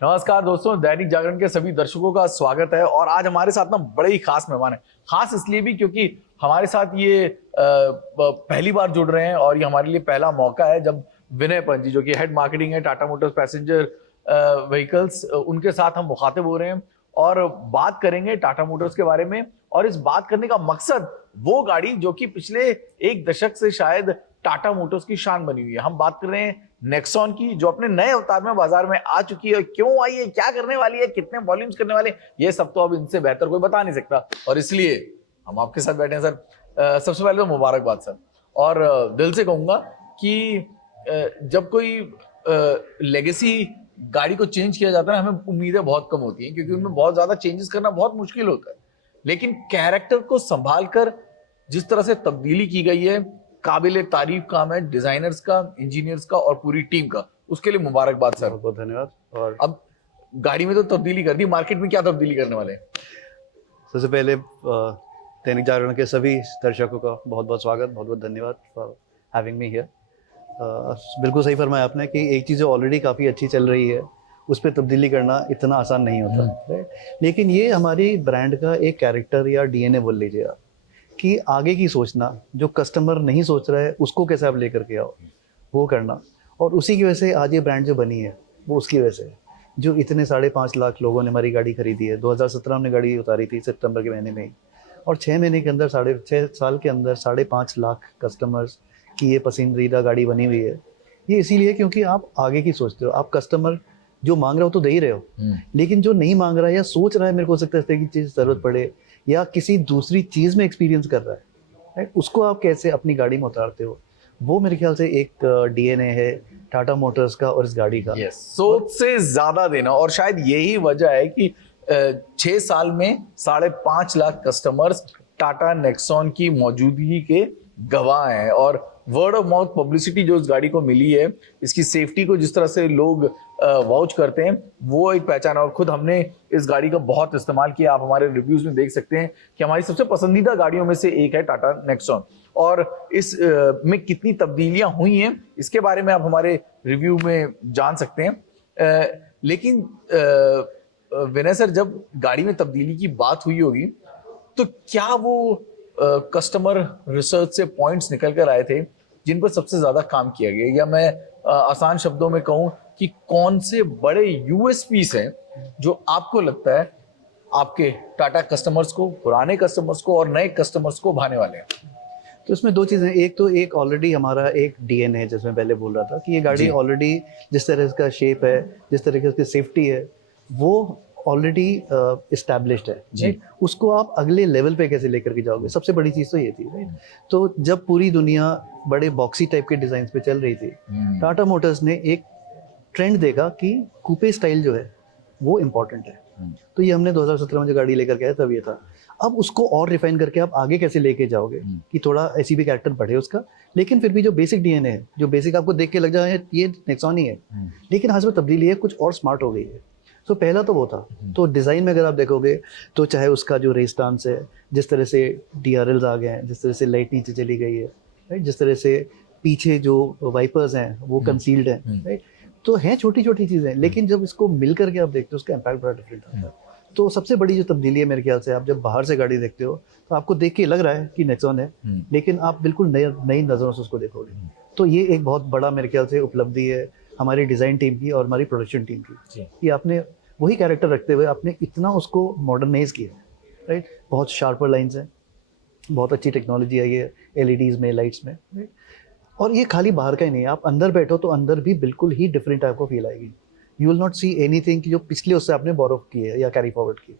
नमस्कार दोस्तों, दैनिक जागरण के सभी दर्शकों का स्वागत है। और आज हमारे साथ ना बड़े ही खास मेहमान हैं। खास इसलिए भी क्योंकि हमारे साथ ये पहली बार जुड़ रहे हैं और ये हमारे लिए पहला मौका है जब विनय पंत जी, जो कि हेड मार्केटिंग है टाटा मोटर्स पैसेंजर व्हीकल्स, उनके साथ हम मुखातिब हो रहे हैं और बात करेंगे टाटा मोटर्स के बारे में। और इस बात करने का मकसद वो गाड़ी जो कि पिछले एक दशक से शायद टाटा मोटर्स की शान बनी हुई है। हम बात कर रहे हैं नेक्सॉन की, जो अपने नए अवतार में बाजार में आ चुकी है। क्यों आई है, क्या करने वाली है, कितने वॉल्यूम्स करने वाले, ये सब तो अब इनसे बेहतर कोई बता नहीं सकता। और इसलिए हम आपके साथ बैठे हैं सर। सबसे पहले तो मुबारकबाद सर। और दिल से कहूंगा कि जब कोई लेगेसी गाड़ी को चेंज किया जाता है, हमें उम्मीदें बहुत कम होती हैं क्योंकि उनमें बहुत ज्यादा चेंजेस करना बहुत मुश्किल होता है। लेकिन कैरेक्टर को संभाल कर जिस तरह से तब्दीली की गई है, काबिल तारीफ काम है डिजाइनर्स का, इंजीनियर्स का और पूरी टीम का। उसके लिए मुबारकबाद सर। बहुत बहुत धन्यवाद। और अब गाड़ी में तो तब्दीली कर दी, मार्केट में क्या तब्दीली करने वाले हैं? सबसे पहले दैनिक जागरण के सभी दर्शकों का बहुत बहुत स्वागत, बहुत बहुत धन्यवाद फॉर हैविंग मी हियर। बिल्कुल सही फरमाया आपने कि एक चीज़ जो ऑलरेडी काफ़ी अच्छी चल रही है उस पर तब्दीली करना इतना आसान नहीं होता, राइट। लेकिन ये हमारी ब्रांड का एक कैरेक्टर या डीएनए बोल लीजिए आप, कि आगे की सोचना, जो कस्टमर नहीं सोच रहा है उसको कैसे आप लेकर के आओ, वो करना। और उसी की वजह से आज ये ब्रांड जो बनी है वो उसकी वजह से, जो इतने 5.5 लाख लोगों ने हमारी गाड़ी खरीदी है। 2017 में गाड़ी उतारी थी सितंबर के महीने में ही, और 6 महीने के अंदर 6.5 साल के अंदर 5.5 लाख कस्टमर्स की ये पसंदीदा गाड़ी बनी हुई है। ये इसीलिए क्योंकि आप आगे की सोचते हो, आप कस्टमर जो मांग रहे हो तो दे ही रहे हो, लेकिन जो नहीं मांग रहा है या सोच रहा है मेरे को हो सकता है इस तरह की चीज़ ज़रूरत पड़े या किसी दूसरी चीज़ में एक्सपीरियंस कर रहा है, राइट, उसको आप कैसे अपनी गाड़ी में उतारते हो, वो मेरे ख्याल से एक डीएनए है टाटा मोटर्स का और इस गाड़ी का। सोच से ज्यादा देना। और शायद यही वजह है कि 6 साल में 5.5 लाख कस्टमर्स टाटा नेक्सॉन की मौजूदगी के गवाह हैं। और वर्ड ऑफ माउथ पब्लिसिटी जो इस गाड़ी को मिली है, इसकी सेफ्टी को जिस तरह से लोग वाउच करते हैं, वो एक पहचान है। और खुद हमने इस गाड़ी का बहुत इस्तेमाल किया। आप हमारे रिव्यूज में देख सकते हैं कि हमारी सबसे पसंदीदा गाड़ियों में से एक है टाटा नेक्सॉन। और इस में कितनी तब्दीलियां हुई हैं इसके बारे में आप हमारे रिव्यू में जान सकते हैं। लेकिन विनय सर, जब गाड़ी में तब्दीली की बात हुई होगी तो क्या वो कस्टमर रिसर्च से पॉइंट्स निकल कर आए थे जिन पर सबसे ज्यादा काम किया गया, या मैं आसान शब्दों में कहूं कि कौन से बड़े यूएसपीस हैं जो आपको लगता है आपके टाटा कस्टमर्स को, पुराने कस्टमर्स को और नए कस्टमर्स को भाने वाले हैं? तो इसमें दो चीज़ें, एक तो एक ऑलरेडी हमारा एक डीएनए है, जैसे मैं पहले बोल रहा था कि ये गाड़ी ऑलरेडी जिस तरह इसका शेप है, जिस तरह की इसकी सेफ्टी है, वो ऑलरेडी इस्टेब्लिश्ड है, राइट। उसको आप अगले लेवल पे कैसे लेकर के जाओगे, सबसे बड़ी चीज़ तो ये थी, राइट। तो जब पूरी दुनिया बड़े बॉक्सी टाइप के डिज़ाइन पे चल रही थी, टाटा मोटर्स ने एक ट्रेंड देखा कि कूपे स्टाइल जो है वो इम्पॉर्टेंट है। तो ये हमने 2017 में जो गाड़ी लेकर के आया तब ये था। अब उसको और रिफाइन करके आप आगे कैसे लेके जाओगे कि थोड़ा ऐसी भी कैरेक्टर बढ़े उसका, लेकिन फिर भी जो बेसिक डीएनए है, जो बेसिक आपको देख के लग जाए ये नेक्सॉन ही है, लेकिन आज में तब्दीली है, कुछ और स्मार्ट हो गई है। तो पहला तो वो था। तो डिज़ाइन में अगर आप देखोगे तो चाहे उसका जो रेस डांस है, जिस तरह से डीआरएल्स आ गए हैं, जिस तरह से लाइट नीचे चली गई है, राइट, जिस तरह से पीछे जो वाइपर्स हैं वो कंसील्ड हैं, राइट। तो हैं छोटी छोटी चीज़ें, लेकिन जब इसको मिल करके आप देखते हो उसका इम्पैक्ट बड़ा डिफरेंट आता है। तो सबसे बड़ी जो तब्दीली है मेरे ख्याल से, आप जब बाहर से गाड़ी देखते हो तो आपको देख के लग रहा है कि नेक्सॉन है, लेकिन आप बिल्कुल नई नज़रों से उसको देखोगे। तो ये एक बहुत बड़ा मेरे ख्याल से उपलब्धि है हमारी डिज़ाइन टीम की और हमारी प्रोडक्शन टीम की, कि आपने वही कैरेक्टर रखते हुए आपने इतना उसको मॉडर्नाइज किया, राइट। बहुत शार्पर लाइन्स हैं, बहुत अच्छी टेक्नोलॉजी आई है एलईडीज़ में, लाइट्स में, राइट। और ये खाली बाहर का ही नहीं है, आप अंदर बैठो तो अंदर भी बिल्कुल ही डिफरेंट टाइप को फील आएगी। You will not see anything कि जो पिछले उससे आपने बोरो की है या कैरी फॉरवर्ड की।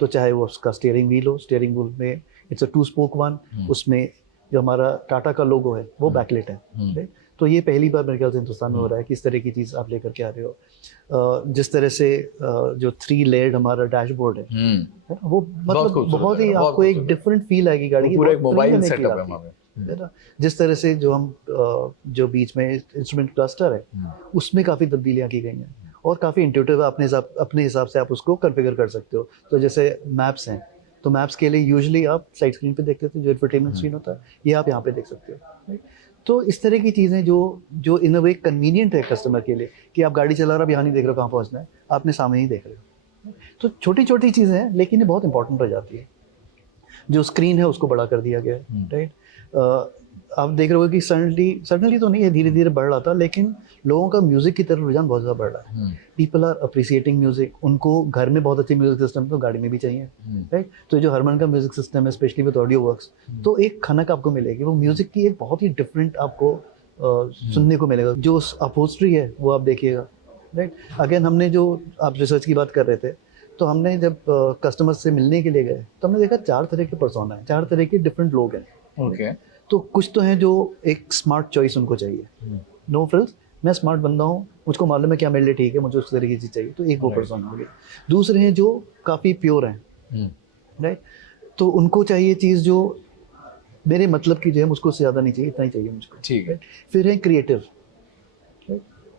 तो चाहे वो उसका स्टीयरिंग व्हील हो, स्टीयरिंग व्हील में इट्स अ 2 स्पोक वन, उसमें जो हमारा टाटा का लोगो है वो बैकलाइट है, राइट। तो ये पहली बार मेरे ख्याल से हिंदुस्तान में हो रहा है कि इस तरह की चीज़ आप लेकर के आ रहे हो। जिस तरह से जो 3 लेयर्ड हमारा डैशबोर्ड है, वो मतलब बहुत ही आपको एक डिफरेंट फील आएगी गाड़ी की, पूरा एक मोबाइल सेटअप है वहाँ पे। जिस तरह से जो हम जो बीच में इंस्ट्रूमेंट क्लस्टर है उसमें काफ़ी तब्दीलियाँ की गई हैं और काफ़ी इंट्यूटिव है, अपने हिसाब से आप उसको कॉन्फ़िगर कर सकते हो। तो जैसे मैप्स हैं, तो मैप्स के लिए यूजुअली आप साइड स्क्रीन पे देखते थे, जो इंफोटेनमेंट स्क्रीन होता है, ये आप यहाँ पे देख सकते हो, राइट। तो इस तरह की चीज़ें जो जो इन अ वे कन्वीनियंट है कस्टमर के लिए, कि आप गाड़ी चला रहे हो, आप यहाँ नहीं देख रहे हो कहाँ पहुँचना है, आपने सामने ही देख रहे हो। तो छोटी छोटी चीज़ें हैं लेकिन ये बहुत इंपॉर्टेंट हो जाती है। जो स्क्रीन है उसको बड़ा कर दिया गया है, राइट। आप देख रहे हो कि सडनली तो नहीं है, धीरे धीरे बढ़ रहा था, लेकिन लोगों का म्यूजिक की तरफ रुझान बहुत ज़्यादा बढ़ रहा है। पीपल आर अप्रिसिएटिंग म्यूजिक, उनको घर में बहुत अच्छे म्यूजिक सिस्टम तो गाड़ी में भी चाहिए, राइट। तो जो हरमन का म्यूजिक सिस्टम है, स्पेशली विद ऑडियो वर्क्स, तो एक खनक आपको मिलेगी, वो म्यूजिक की एक बहुत ही डिफरेंट आपको सुनने को मिलेगा। जो अपहोस्ट्री है वो आप देखिएगा, राइट। अगेन हमने जो आप रिसर्च की बात कर रहे थे, तो हमने जब कस्टमर से मिलने के लिए गए तो हमने देखा 4 तरह के पर्सोना है, 4 तरह के डिफरेंट लोग हैं। ओके। तो कुछ तो हैं जो एक स्मार्ट चॉइस उनको चाहिए, नो फ्रिल्स, मैं स्मार्ट बंदा हूँ, मुझको मालूम है क्या मेरे लिए ठीक है, मुझे उस तरह की चीज़ चाहिए, तो एक वो पर्सोना हो गया। दूसरे हैं जो काफ़ी प्योर हैं, राइट। तो उनको चाहिए चीज़ जो मेरे मतलब की जो है, मुझको उससे ज़्यादा नहीं चाहिए, इतना ही चाहिए मुझको, ठीक है। फिर है क्रिएटिव,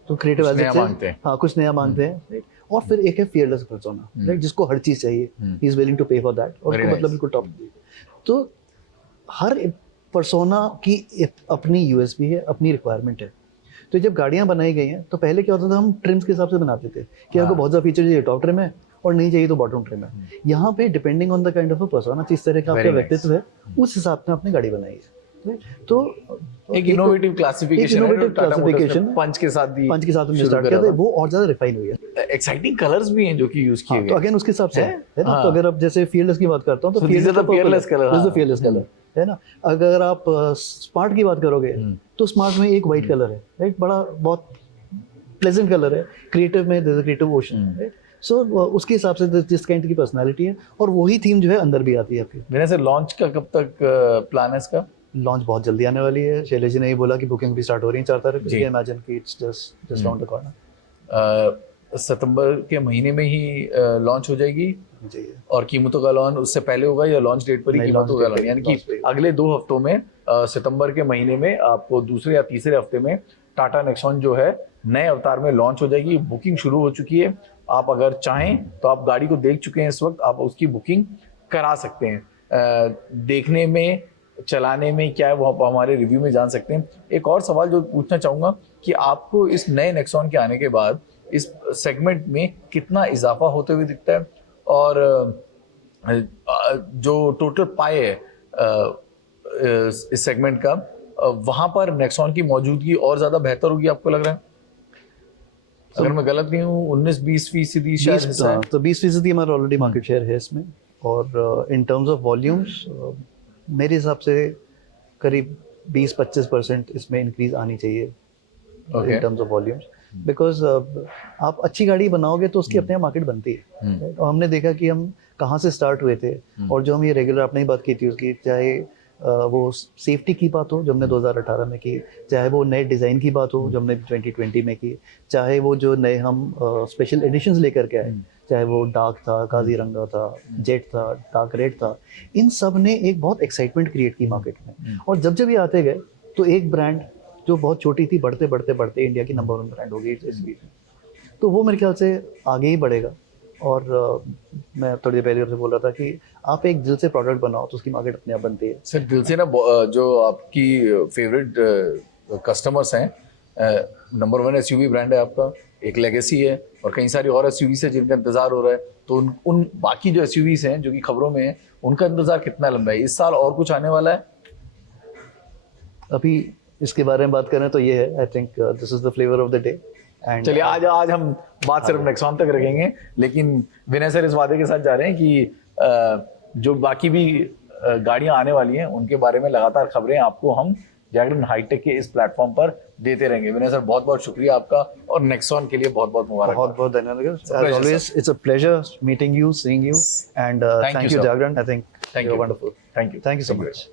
तो क्रिएटिव कुछ नया मांगते हैं। हाँ, कुछ नया मांगते हैं, राइट। और फिर एक है फियरलेस पर्सोना, राइट, जिसको हर चीज़ चाहिए, ही इज़ विलिंग टू पे फॉर दैट, और उसको मतलब बिल्कुल टॉप। तो हर पर्सोना की अपनी यूएसपी है, अपनी रिक्वायरमेंट है। तो जब गाड़ियां बनाई गई हैं तो पहले क्या होता था, हम ट्रिम्स के हिसाब से बनाते थे कि आपको बहुत ज़्यादा फीचर चाहिए टॉप ट्रिम है और नहीं चाहिए तो बॉटम ट्रिम है। यहाँ पे depending on the kind of a persona, जिस तरह का आपका व्यक्तित्व है, उस हिसाब से आपने गाड़ी बनाई है। तो एक इनोवेटिव क्लासिफिकेशन पंच के साथ हमने स्टार्ट किया था, वो और ज्यादा रिफाइन हुई है। एक्साइटिंग कलर्स भी हैं जो कि यूज किए गए। तो अगेन उसके हिसाब से है ना। तो अगर आप जैसे फियरलेस की बात करता हूँ तो फियरलेस कलर है ना। अगर आप स्मार्ट की बात करोगे तो स्मार्ट में एक वाइट कलर है, राइट, बड़ा बहुत प्लेजेंट कलर है। क्रिएटिव में there is a creative ocean, right. So उसके हिसाब से जिस काइंड की पर्सनालिटी है, और वही थीम जो है अंदर भी आती है आपकी। मैंने से लॉन्च का कब तक प्लान है इसका? लॉन्च बहुत जल्दी आने वाली है। शैलेश जी ने ये बोला कि बुकिंग भी स्टार्ट हो रही है 4 तारीख को। इमेजिन कि it's just round the corner. सितंबर के महीने में ही लॉन्च हो जाएगी जी। और कीमतों का ऐलान उससे पहले होगा या लॉन्च डेट पर ही कीमतों का ऐलान? यानी कि अगले 2 हफ्तों में, सितंबर के महीने में आपको दूसरे या तीसरे हफ्ते में टाटा नेक्सॉन जो है नए अवतार में लॉन्च हो जाएगी। बुकिंग शुरू हो चुकी है। आप अगर चाहें तो आप गाड़ी को देख चुके हैं इस वक्त, आप उसकी बुकिंग करा सकते हैं। देखने में, चलाने में क्या है वो आप हमारे रिव्यू में जान सकते हैं। एक और सवाल जो पूछना चाहूँगा कि आपको इस नए नेक्सॉन के आने के बाद इस सेगमेंट में कितना इजाफा होते हुए दिखता है, और जो टोटल पाए है इस सेगमेंट का, वहाँ पर नेक्सॉन की मौजूदगी और ज़्यादा बेहतर होगी आपको लग रहा है? अगर मैं गलत नहीं हूँ 19-20% शायद। तो 20% हमारा ऑलरेडी मार्केट शेयर है इसमें। और इन टर्म्स ऑफ वॉल्यूम्स मेरे हिसाब से करीब 20-25% इसमें इंक्रीज आनी चाहिए in terms of volumes. Because आप अच्छी गाड़ी बनाओगे तो उसकी अपने मार्केट बनती है। और हमने देखा कि हम कहाँ से स्टार्ट हुए थे, और जो हम ये रेगुलर, आपने ही बात की थी उसकी, चाहे वो सेफ्टी की बात हो जो हमने 2018 में की, चाहे वो नए डिज़ाइन की बात हो जो हमने 2020 में की, चाहे वो जो नए हम स्पेशल एडिशंस लेकर के आए, चाहे वो डार्क था, काजीरंगा था, जेट था, डार्क रेड था, इन सब ने एक बहुत एक्साइटमेंट क्रिएट की मार्केट में। और जब जब ये आते गए तो एक ब्रांड जो बहुत छोटी थी, बढ़ते बढ़ते बढ़ते इंडिया की नंबर 1 ब्रांड हो गई इस बीच में। तो वो मेरे ख्याल से आगे ही बढ़ेगा। और मैं थोड़ी देर पहले से बोल रहा था कि आप एक दिल से प्रोडक्ट बनाओ तो उसकी मार्केट अपने आप बनती है। सर दिल से ना, जो आपकी फेवरेट कस्टमर्स हैं, नंबर 1 एसयूवी ब्रांड है आपका, एक लेगेसी है, और कई सारी और एसयूवीज है जिनका इंतजार हो रहा है। तो उन बाकी जो एसयूवीज हैं जो कि खबरों में हैं, उनका इंतजार कितना लंबा है? इस साल और कुछ आने वाला है? अभी इसके बारे में बात करें तो ये है, I think this is the flavour of the day. चलिए आज हम बात सिर्फ नेक्सॉन तक रखेंगे, लेकिन विनय सर इस वादे के साथ जा रहे हैं कि जो बाकी भी गाड़ियां आने वाली हैं उनके बारे में लगातार खबरें आपको हम जैगरन हाईटेक के इस प्लेटफॉर्म पर देते रहेंगे। विनय सर बहुत बहुत शुक्रिया आपका, और नेक्सॉन के लिए बहुत बहुत मुबारक। बहुत बहुत धन्यवाद। As always, it's a pleasure meeting you, seeing you, and thank you, Jagran. I think you're wonderful. Thank you. Thank you so much.